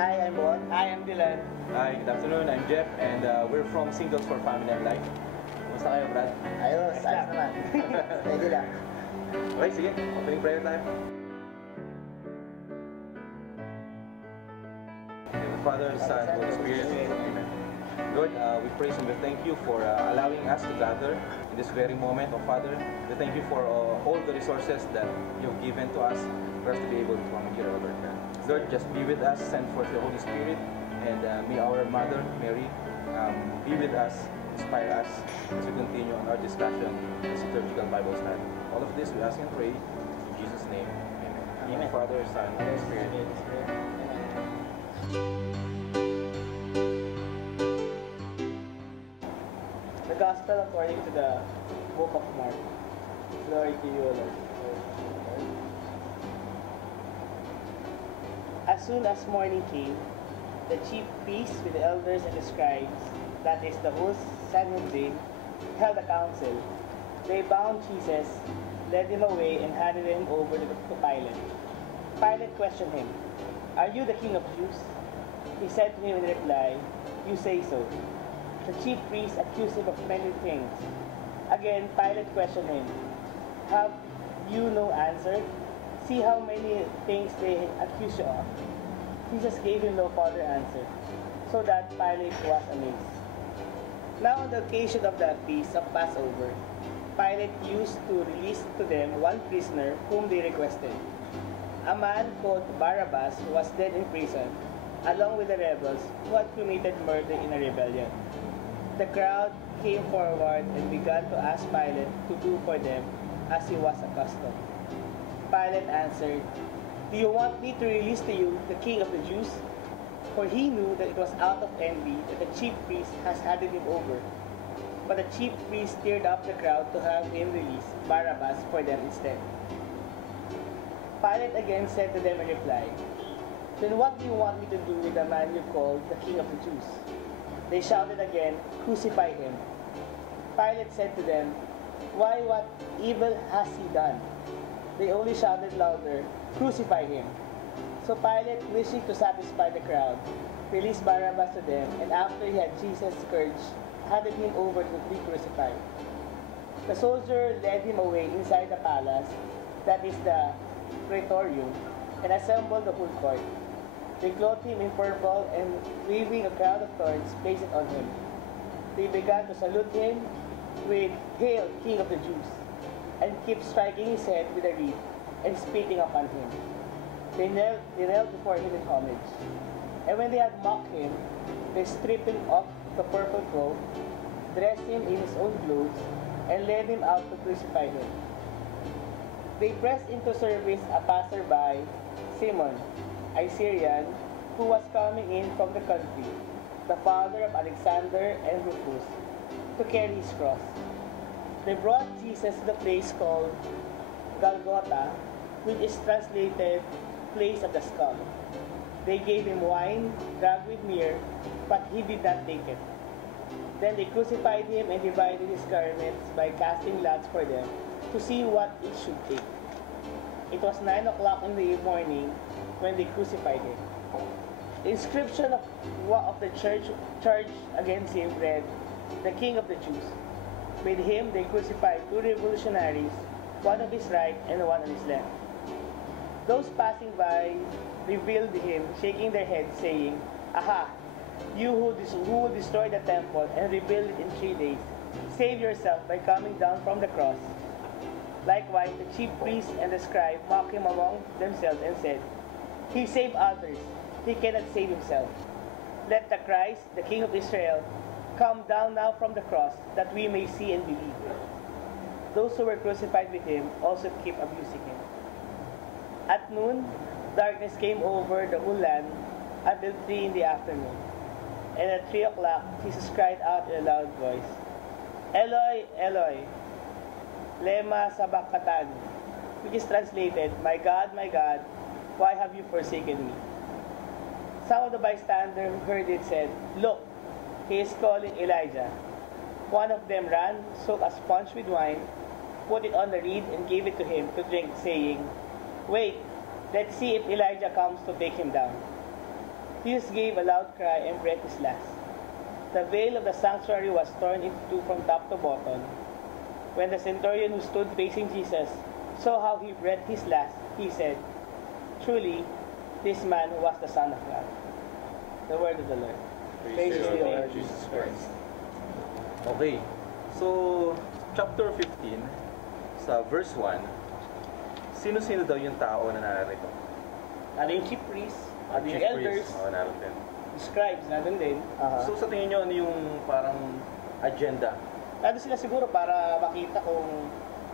Hi, I'm Bon. Hi, I'm Dylan. Hi, good afternoon. I'm Jeff and we're from Singles for Family and Life. Kumusta kayo, Brad? Ayos naman. Ready lang. Okay, sige. Opening prayer time. Father, Son, Holy Spirit. Amen. Lord, we praise and we thank you for allowing us to gather in this very moment. Oh Father, we thank you for all the resources that you've given to us for us to be able to come here, Lord. Lord, just be with us, send forth the Holy Spirit, and may our Mother, Mary, be with us, inspire us as we continue on our discussion in this liturgical Bible study. All of this we ask and pray in Jesus' name. Amen. Amen. Father, Son, Holy Spirit. The Gospel according to the book of Mark. Glory to you, Lord. As soon as morning came, the chief priests with the elders and the scribes, that is the whole Sanhedrin, held a council. They bound Jesus, led him away, and handed him over to Pilate. Pilate questioned him, "Are you the king of Jews?" He said to him in reply, "You say so." The chief priests accused him of many things. Again, Pilate questioned him, "Have you no answer? See how many things they accuse you of." Jesus gave him no further answer, so that Pilate was amazed. Now on the occasion of the feast of Passover, Pilate used to release to them one prisoner whom they requested. A man called Barabbas was dead in prison, along with the rebels who had committed murder in a rebellion. The crowd came forward and began to ask Pilate to do for them as he was accustomed. Pilate answered, "Do you want me to release to you the king of the Jews?" For he knew that it was out of envy that the chief priest has handed him over. But the chief priest stirred up the crowd to have him release Barabbas for them instead. Pilate again said to them in reply, "Then what do you want me to do with the man you call the king of the Jews?" They shouted again, "Crucify him." Pilate said to them, "Why, what evil has he done?" They only shouted louder, "Crucify him." So Pilate, wishing to satisfy the crowd, released Barabbas to them, and after he had Jesus scourged, handed him over to be crucified. The soldier led him away inside the palace, that is the praetorium, and assembled the whole court. They clothed him in purple, and waving a crown of thorns, placed it on him. They began to salute him with, "Hail, King of the Jews," and kept striking his head with a reed and spitting upon him. They knelt before him in homage. And when they had mocked him, they stripped him of the purple cloak, dressed him in his own clothes, and led him out to crucify him. They pressed into service a passerby, Simon, a Syrian, who was coming in from the country, the father of Alexander and Rufus, to carry his cross. They brought Jesus to the place called Golgotha, which is translated place of the skull. They gave him wine, drugged with myrrh, but he did not take it. Then they crucified him and divided his garments by casting lots for them to see what each should take. It was 9 o'clock in the morning when they crucified him. The inscription of the church charged against him read, "The King of the Jews." With him they crucified two revolutionaries, one on his right and one on his left. Those passing by reviled him, shaking their heads, saying, "Aha! You who will destroy the temple and rebuild it in 3 days, save yourself by coming down from the cross." Likewise, the chief priests and the scribe mocked him among themselves and said, "He saved others, he cannot save himself. Let the Christ, the King of Israel, come down now from the cross, that we may see and believe." Those who were crucified with him also kept abusing him. At noon, darkness came over the whole land until 3 in the afternoon. And at 3 o'clock, Jesus cried out in a loud voice, "Eloi, Eloi, lema sabachthani," which is translated, my God, why have you forsaken me?" Some of the bystanders who heard it said, "Look, he is calling Elijah." One of them ran, soaked a sponge with wine, put it on the reed, and gave it to him to drink, saying, "Wait, let's see if Elijah comes to take him down." Jesus gave a loud cry and breathed his last. The veil of the sanctuary was torn in two from top to bottom. When the centurion who stood facing Jesus saw how he breathed his last, he said, "Truly, this man was the Son of God." The word of the Lord. Praise Praise the the Lord Lord Jesus Christ. Okay, so chapter 15, sa verse 1, sino-sino daw yung tao na narito? Ano yung chief priests, ano yung Chief elders, priest, naroon. scribes, nandun din. So sa tingin nyo, ano yung parang agenda? Nandun sila siguro para makita kung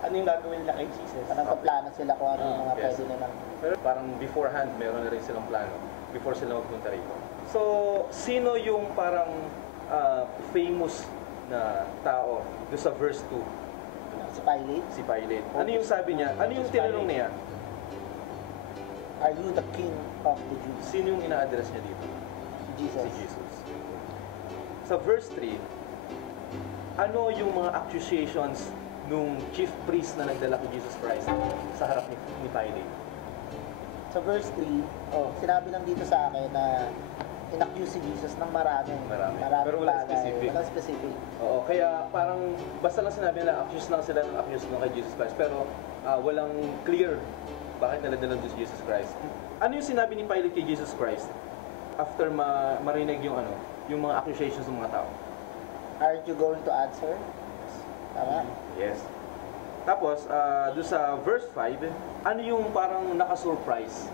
ano yung gagawin nila kay Jesus. Parang paplano sila kung ano yung mga Yes. pwede nilang... Pero parang beforehand, meron na rin silang plano before sila magpunta rito. So, sino yung parang famous na tao doon sa verse 2? Si Pilate, Si Pilate. Ano yung sabi niya? Ano yung tinanong niya? "Are you the king of the Jews?" Sino yung ina-address niya dito? Si Jesus. Si Jesus. Sa verse 3, ano yung mga accusations nung chief priest na nagdala kay Jesus Christ sa harap ni Pilate? Sa verse 3, sinabi lang dito sa akin na in-accuse si Jesus ng maraming Pero walang bagay. specific. Walang specific. Oo, kaya parang basta lang sinabi nila, accuse lang sila ng accuse nung kay Jesus Christ. Pero walang clear bakit nila dala doon si Jesus Christ. Ano yung sinabi ni Pilate kay Jesus Christ after marinig yung yung mga accusations ng mga tao? "Aren't you going to answer?" Tama? Yes. Tapos, doon sa verse 5, ano yung parang naka-surprise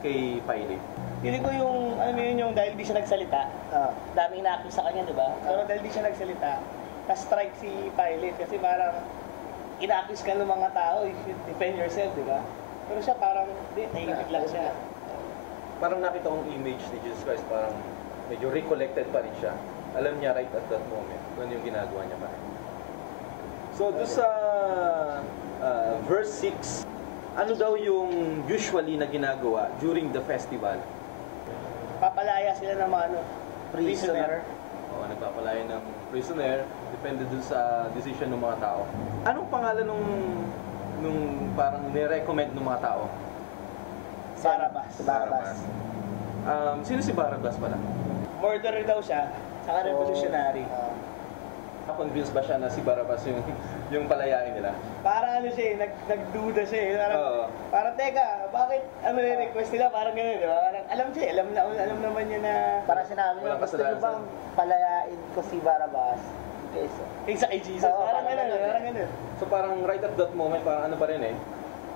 kay Pilate? Feeling ko yung, alam mo yun, yung dahil di siya nagsalita, Ah. daming na-accuse sa kanya, di ba? Pero dahil di siya nagsalita, na-strike si Pilate kasi parang ina-accuse ka ng mga tao, you should defend yourself, di ba? Pero siya parang, di, nahihimik lang siya. Parang nakita kong image ni Jesus Christ, parang medyo recollected pa rin siya. Alam niya right at that moment kung ano yung ginagawa niya pa rin. So, doon sa verse 6, ano daw yung usually na ginagawa during the festival? Papalaya sila ng mga prisoner. O, nagpapalaya ng prisoner, depende dun sa decision ng mga tao. Anong pangalan nung parang ni-recommend ng mga tao? Barabas. Si Barabas. Sino si Barabas pala? Murderer daw siya, saka revolutionary. Na-convince ba siya na si Barabas yung palayain nila? Parang ano siya eh, nagduda siya eh. Parang, Oo. parang teka, bakit request nila? Parang gano'n, di ba? Parang, alam naman niya na Parang sinabi niya, Walang "Gusto niyo kasalanan. bang palayain ko si Barabas?" kaysa kay Jesus. Oo, Parang parang gano'n, ganun eh. parang gano'n. So parang right at that moment, parang ano pa rin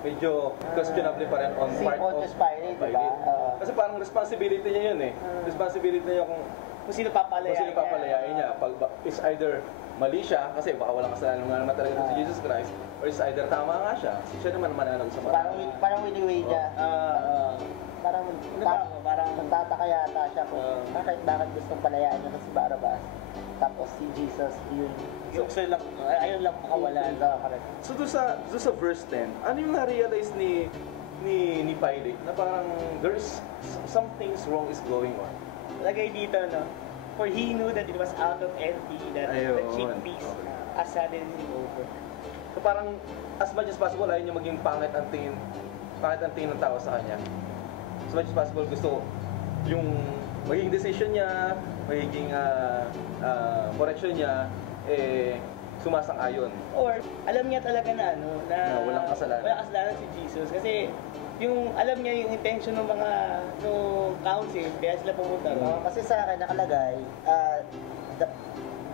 medyo questionable pa rin on Si part of Pontius Pilate, di ba? Oo. Kasi parang responsibility niya yun Responsibility niya Kung sino papalayain kung sino papalayain niya. Is either mali siya, kasi baka walang kasalanan nga naman talaga si Jesus Christ, or is either tama nga siya, siya naman mananag sa mga Parang winiway niya. Parang Parang nagtataka yata siya kung bakit gustong palayain niya si Barabas. Tapos si Jesus, yun. gusto lang, ayun lang pakawalan. So doon sa verse 10, ano yung na-realize ni Pilate na parang there's something's wrong is going on. Lagay dito, no? For he knew that it was out of envy that the chief Ayun. priest has handed him over. So parang as much as possible ayaw niya maging pangit ang tingin ng tao sa kanya. As much as possible gusto yung magiging decision niya, magiging correction niya sumasang-ayon. Or, alam niya talaga na na walang kasalanan. Walang kasalanan si Jesus. Kasi, yung alam niya yung intention ng mga council, kaya sila pumunta ron. Kasi sa akin nakalagay,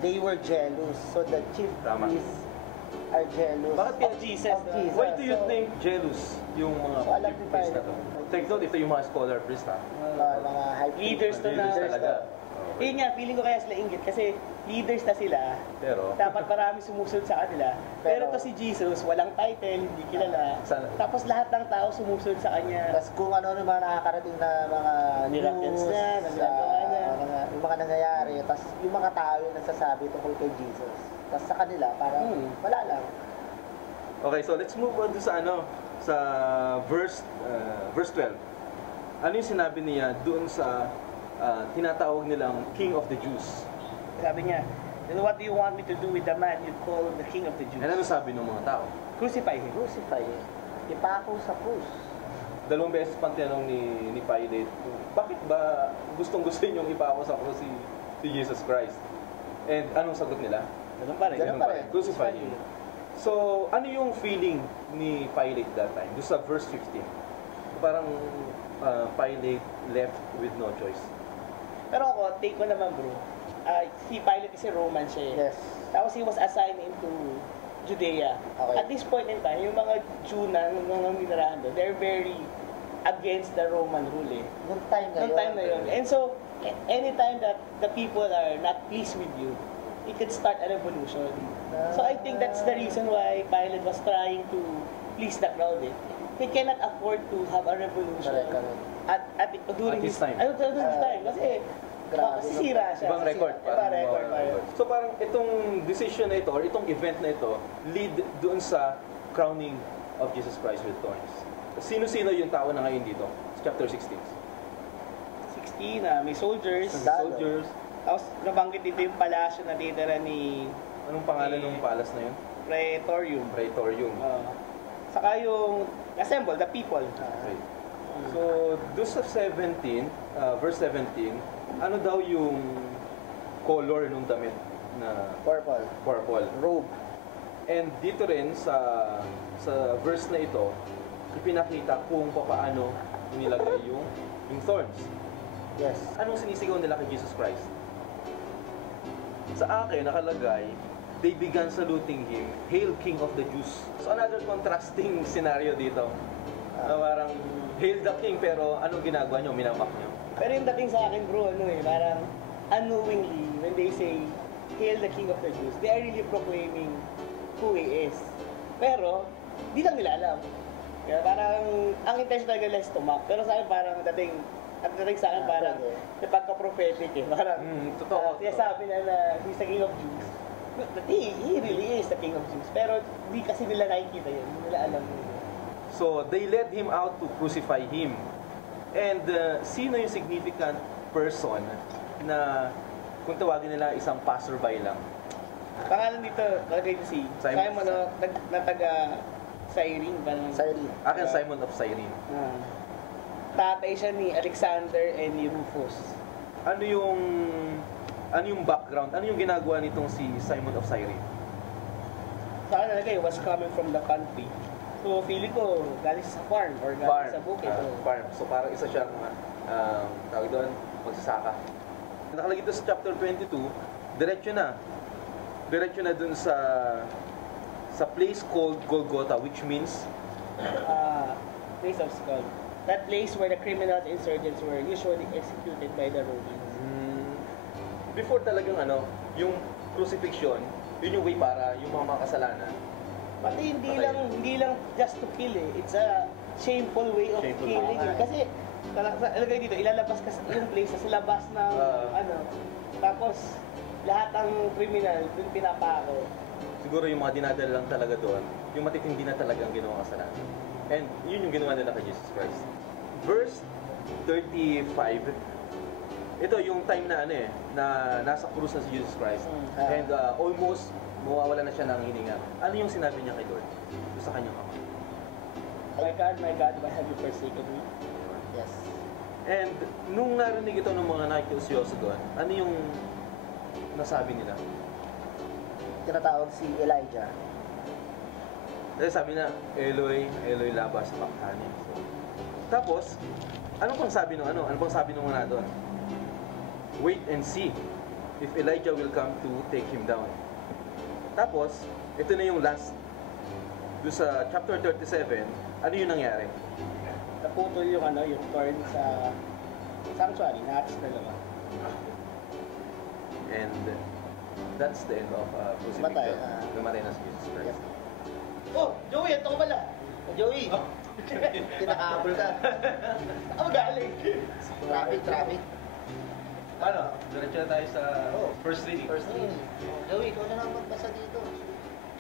they were jealous. So the chief Tama. priests are jealous Bakit kaya Of Jesus, of no? Jesus. Why do you So, think jealous yung mga So, alam chief ni priest na Pilate. to? Take note, ito yung mga scholar priest mga high Leaders to na. Leaders talaga. Yun nga, feeling ko kaya sila inggit kasi leaders na sila. Pero, Dapat marami sumusunod sa kanila. Pero Pero- to si Jesus, walang title, hindi kilala. Sana- Tapos lahat ng tao sumusunod sa kanya. Tapos kung ano yung mga nakakarating na mga Miracles news, niya, na ginagawa niya. yung mga nangyayari, tapos yung mga tao yung nagsasabi tungkol kay Jesus. Tapos sa kanila, parang wala lang. okay, so let's move on to sa verse 12. Ano yung sinabi niya doon sa tinatawag nilang King of the Jews? Sabi niya, "Then what do you want me to do with the man you call the King of the Jews?" And ano sabi ng mga tao? Crucify him. Crucify, ipako sa krus. dalawang beses pang tinanong ni Pilate, bakit ba gustong-gusto ninyong ipako sa krus si Jesus Christ? And anong sagot nila? Ganun pa rin. Ganun pa rin. Crucify him. So, ano yung feeling ni Pilate that time? Doon sa verse 15. Parang Pilate left with no choice. Pero ako, take ko naman bro, si Pilate kasi Roman siya eh. Yes. Tapos he was assigned into Judea. Okay. At this point in time, yung mga Jew na, yung mga minarahan doon, they're very against the Roman rule eh. Nung time na Noong time na yun. And so, anytime that the people are not pleased with you, it could start a revolution. So I think that's the reason why Pilate was trying to please the crowd eh. He cannot afford to have a revolution Correct. during At his time. During his time. Kasi, Grabe, masisira siya. Ibang record. Ibang record. So parang itong decision na ito or itong event na ito lead doon sa crowning of Jesus Christ with thorns. Sino-sino yung tao na ngayon dito? Chapter 16. 16 may soldiers. Sundalo. Soldiers. Tapos nabanggit dito yung palasyo na titira ni Anong pangalan ng palace na yun? Praetorium. Praetorium. Saka yung assemble, the people. Okay. So, doon sa 17, verse 17, ano daw yung color ng damit na Purple. purple? Robe. And dito rin sa verse na ito, ipinakita kung paano nilagay yung thorns. Yes. Anong sinisigaw nila kay Jesus Christ? Sa akin, nakalagay, they began saluting Him, Hail King of the Jews. So another contrasting scenario dito. Na parang, Hail the King, pero anong ginagawa nyo? Minamak nyo. Pero yung dating sa akin bro, parang unknowingly, when they say, Hail the King of the Jews, they are really proclaiming who He is. Pero, di lang nila alam. Kaya parang, ang intention talaga nila is to mock. Pero sa akin parang dating sa akin parang, napagka-prophetic eh. Parang, Totoo. kaya sabi na He's the King of Jews. He really is the King of Jews. Pero di kasi nila nakikita yun. Hindi nila alam yun. So, they led Him out to crucify Him. And sino yung significant person na kung tawagin nila isang passerby lang? Pangalan dito, talagay ito si Simon. Simon na taga Cyrene. Cyrene. Akin Simon of Cyrene. Tatay siya ni Alexander and ni Rufus. Ano yung background? Ano yung ginagawa nitong si Simon of Cyrene? Sa akin nalagay, was coming from the country. So, feeling ko, galing sa farm or galing sa bukid. Farm. So parang isa siyang tawag doon, magsasaka. Nakalagay ito sa chapter 22, diretso na dun sa place called Golgotha, which means Place of skull. That place where the criminals and insurgents were usually executed by the Romans. before talagang yung crucifixion, yun yung way para yung mga makasalanan. Pati hindi lang just to kill eh. It's a shameful way of Shameful. killing eh. Kasi ilagay dito, ilalabas kasi yung place sa labas ng tapos lahat ng criminal dun pinapako. Siguro yung mga dinadala lang talaga doon, yung matitindi na talaga ang ginawa kasalanan. And yun yung ginawa nila kay Jesus Christ. Verse 35, ito yung time na na nasa krus na si Jesus Christ. And almost mawawala na siya ng hininga. Ano yung sinabi niya kay Lord? Sa kanyang ama. My God, why have you forsaken me? Yes. And nung narinig ito ng mga nakikiusyoso doon, ano yung nasabi nila? Tinatawag si Elijah. Kasi sabi na, Eloi, Eloi lama sabachthani. So, tapos, ano pang sabi nung Ano pang sabi nung mga doon? Wait and see if Elijah will come to take him down. Tapos, ito na yung last. Doon sa chapter 37, ano yung nangyari? Naputol yung yung thorn sa sanctuary, naatis na naman. And that's the end of crucifixion. Namatay na si Jesus Christ. Yes. Oh, Joey, ito ko pala. Joey! Kinakahabol ka. Ako galing. Traffic. Ano? Diretso na tayo sa first reading. First thing. Joey, ikaw na lang magbasa dito.